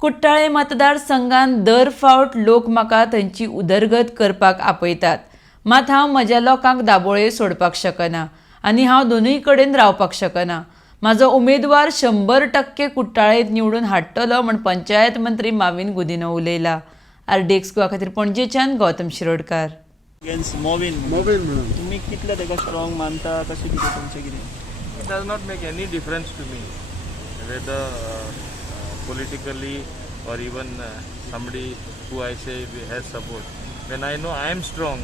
कुट्टाळे मतदारसंघात दर फावट लोक म्हाका थंयची उदरगत करपाक आपयतात, मात हांव म्हज्या लोकांक दाबोळे सोडपाक शकना आनी हांव दोनूय कडेन रावपाक शकना. म्हाजो उमेदवार 100% कुट्टाळेंत निवडून हाडटलो म्हण पंचायत मंत्री माविन गुदिन्हो उलयला. RDX गोवा खातीर पणजेच्यान गौतम शिरोडकार. मोविन तुम्ही कितले तेका स्ट्रॉंग मानता, कशें कितें तुमचें कितें? It does not make any difference to me whether politically or even somebody who I say has support. When I know I am strong,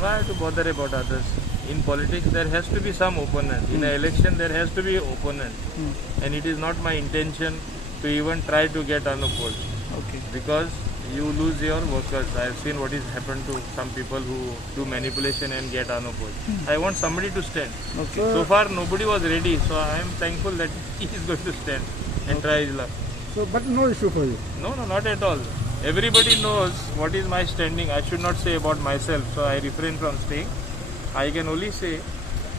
why to bother about others? In politics there has to be some opponent. In an election there has to be opponent. And it is not my intention to even try to get unopposed. Okay. Because you lose your workers. I have seen what is happened to some people who do manipulation and get unopposed. I want somebody to stand. Okay. So far nobody was ready, so I am thankful that he is going to stand and try his luck. So, but no issue for you. No, not at all. Everybody knows what is my standing. I should not say about myself, so I refrain from saying. I can only say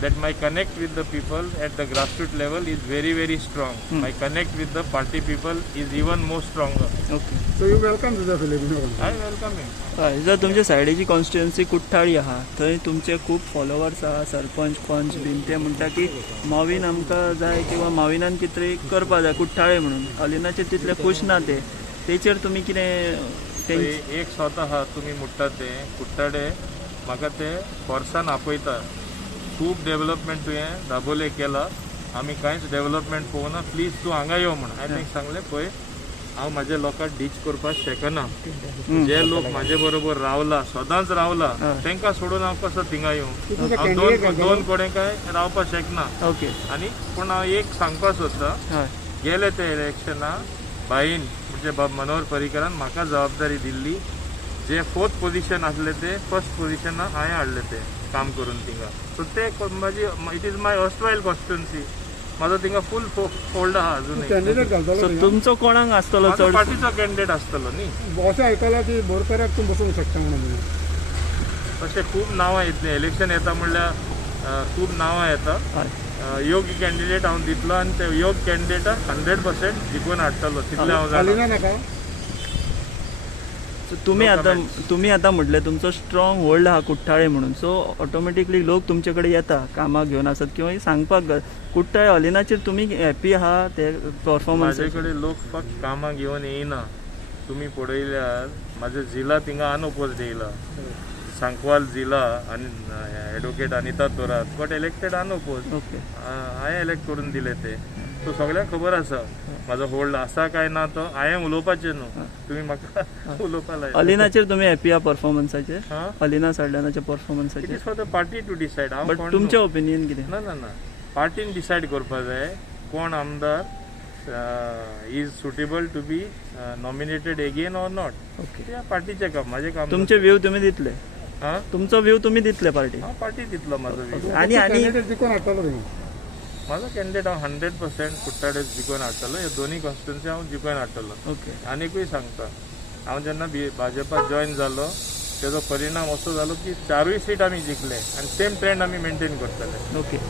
that my connect with the people at the grassroots level is very, very strong. My connect with the party people is even more stronger. Okay. So you welcome to the Filipino. I welcome him. हय, जर तुमच्या सायडीची constituency Cortalim आहा, थंय तुमचे खूब followers आहा, सरपंच पंच bin ते म्हणटा की माविन आमकां जाय किंवा माविनान कितें तरी करपा जाय कुट्टाळे म्हणून. अलिनाचे तितले खुश ना तेचेर तुमी कितें एक स्वतः तुम्ही म्हणटात ते कुट्टाडे म्हाका ते वर्सान आपयता. खूब डेव्हलपमेंट तुवें दाबोले केला, आमी कांयच डेव्हलपमेंट पळोवना, प्लीज तूं हांगा यो म्हण. हांवें तांकां सांगलें पळय हांव म्हाज्या लोकांक डीच करपाक शकना. जे लोक म्हाजे बरोबर रावला, सदांच रावला, तांकां सोडून हांव कसो थिंगा येवं? हांव दोन कडेन काय रावपाक शकना. ओके. आनी पूण हांव एक सांगपाक सोदतां, हय. गेले ते इलेक्शना बाईन म्हणजे बाब मनोहर पर्रीकरान म्हाका जबाबदारी दिल्ली. जे 4th पोझिशन आसले ते 1st पोझिशना हांवें हाडले ते काम करून थिंगा. सो ते म्हाजी इट इज माय ऑस्ट्रायल कॉन्स्टिट्युएन्सी. म्हाजो थिंगा फूल फोल्ड आहा अजूनय. कॅन्डिडेट घालतलो सो तुमचो कोणाक आसतलो चड? पार्टीचो कॅन्डिडेट आसतलो न्ही. अशें आयकलां की बोरकाराक तूं बसूंक शकता म्हणून. तशें खूब नांवां येतलीं. इलेक्शन येता म्हणल्यार खूब नांवां येता. योग्य कॅन्डिडेट हांव दितलो आनी ते योग्य कॅन्डिडेटाक 100% जिखून हाडटलो. तितलें हांव जाणा. अलिना नाका. सो तुम्ही आता म्हटले तुमचो स्ट्रॉंग होल्ड आहा कुट्टाळे म्हणून, सो ऑटोमॅटिकली लोक तुमचे कडेन येता कामाक घेवन आसत किंवा सांगपाक कुट्टाळे अलिनाचेर तुमी हॅपी आहा ते परफॉर्मन्स? म्हाजे कडेन लोक फक्त कामाक घेवन येयना. तुमी पळयल्यार म्हाजो जिला थिंगा अनओपोज्ड येयला. सांकवाल जिला आनी advocate Anita Torat got elected unopposed. Okay. हांवें इलेक्ट करून दिले ते. सो सगळ्यांक खबर आसा म्हाजो होल्ड आसा काय ना तो. हांवें उलोवपाचें न्हू, तुमी म्हाका उलोवपा लायला. अलिनाचेर तुमी हॅपी आहा परफॉर्मन्साचेर? हां, अलिना साल्ढानाच्या इट परफॉर्मन्साचेर? Is for the party to decide. हांव बट तुमचें ओपिनियन कितें? ना पार्टीन डिसायड करपा जाय कोण आमदार is suitable to be nominated again or not. Okay. त्या पार्टीचें काम, म्हाजें काम. तुमचे व्ह्यू तुमी दितले? हां, तुमचो व्ह्यू तुमी दितले पार्टी? हांव पार्टी दितलो म्हाजो व्ह्यू. आनी कॅन्डिडेट जिखून हाडटलो तुम्ही. म्हाजो कॅन्डिडेट हांव 100% कुट्टाडे जिखून हाडटलो. ह्यो दोनूय कॉन्स्टिट्युएन्सी हांव जिखून हाडटलो. ओके. आनीकूय सांगता, हांव जेन्ना भाजपात जॉयन जालो तेजो परिणाम असो जालो की 4य सीट आमी जिखले आनी सेम ट्रेंड आमी मेंटेन करतले. ओके.